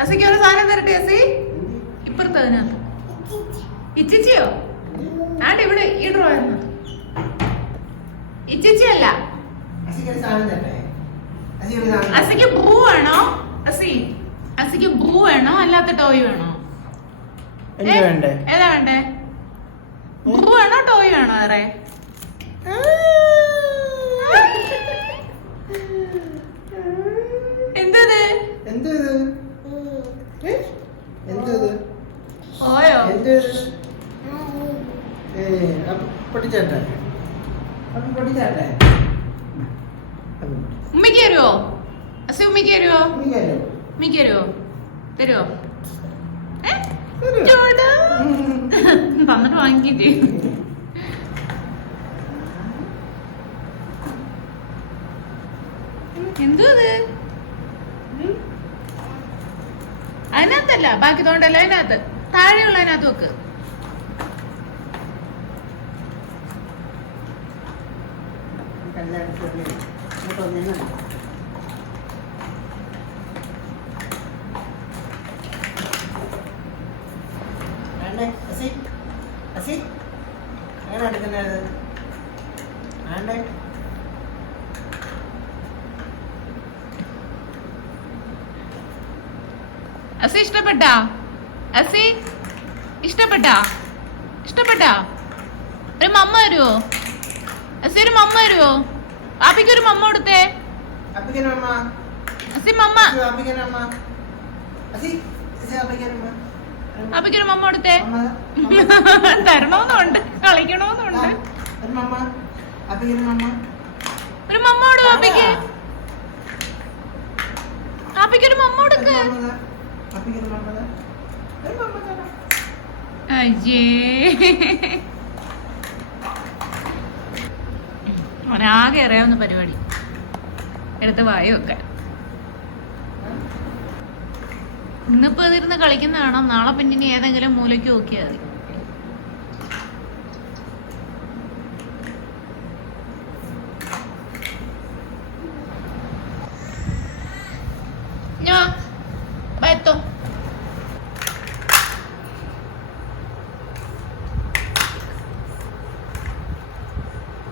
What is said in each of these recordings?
അസിക്ക് ഒരു സാധനം തരട്ടെ അസി. ഇപ്പുറത്ത് അതിനകത്ത് ഇച്ചിച്ചിയോ? ആണ്ട് ഇവിടെ ഈ ഡ്രോയറിന് ഇച്ചിച്ചിയല്ല. അസിക്ക് ബൂ വേണോ? അസിക്ക് ബൂ വേണോ അല്ലാത്ത ടോയ് വേണോ? ഏതാ വേണ്ടേ? ബൂ വേണോ ടോയ് വേണോ? വേറെ ഓയോ ഉമ്മയ്ക്ക് തരുവോ? അസി ഉമ്മയ്ക്ക് തരുവോ? ഉമ്മയ്ക്ക് തരുവോ? തരുവോ? തന്നിട്ട് വാങ്ങിക്കേ. എന്തോ ഇത്? അതിനകത്തല്ല, ബാക്കി തോണ്ടല്ല, അതിനകത്ത് താഴെയുള്ള അതിനകത്ത് വെക്ക്. അസി ഇഷ്ടപ്പെട്ടാ? അസി ഇഷ്ടപ്പെട്ടാ? ഒരു മമ്മ വരുവോ? അസി ഒരു മമ്മ വരുവോ? ആപ്പിക്ക് ഒരു മമ്മ കൊടുത്തേ. അസി മമ്മ ആപ്പിക്കൊരു മമ്മ കൊടുത്തേ. തരണോന്നുണ്ട്, കളിക്കണോന്നുണ്ട്. ഒരു മമ്മ കൊടു ആപ്പിക്ക്. ആപ്പിക്കൊരു മമ്മ കൊടുക്ക. അയ്യേ, അവനാകെ അറിയാവുന്ന പരിപാടി എടുത്ത് വായൊക്കെ. ഇന്നിപ്പോ ഇതിരുന്ന് കളിക്കുന്ന കാണാം, നാളെ പിന്നെ ഏതെങ്കിലും മൂലയ്ക്ക് നോക്കിയാൽ മതി. ഞാ ബൈത്തോ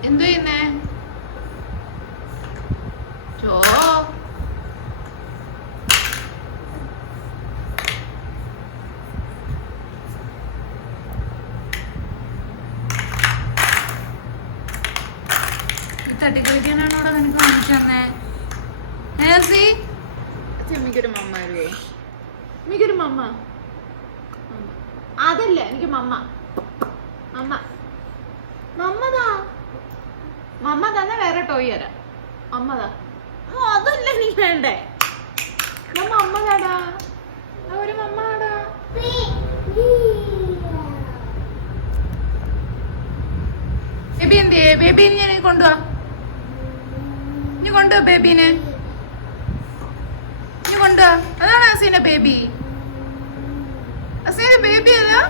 എന്തു ചെയ്യുന്നേ? ചോ തട്ടിക്കളിക്കാനാണോ അവിടെ നിനക്ക് വാങ്ങിച്ചു തന്നേ? എനിക്കൊരു മമ്മ വരുവോ? എനിക്കൊരു മമ്മ. അതല്ല, എനിക്ക് മമ്മ. മമ്മ തന്നെ വേറെ ടോയ് തരാം. അമ്മതാ. അതല്ല എനിക്ക് വേണ്ടേ. മമ്മ താടാ, ഒരു മമ്മ താടാ. ബേബി എന്തിയേ? ബേബീനെ ഞാൻ കൊണ്ടുവാ. നീ കൊണ്ടുവാ ബേബീനെ. നീ കൊണ്ടുവാ. അതാണ് അസീന്റെ ബേബി. അസീന്റെ ബേബി ഏതാ?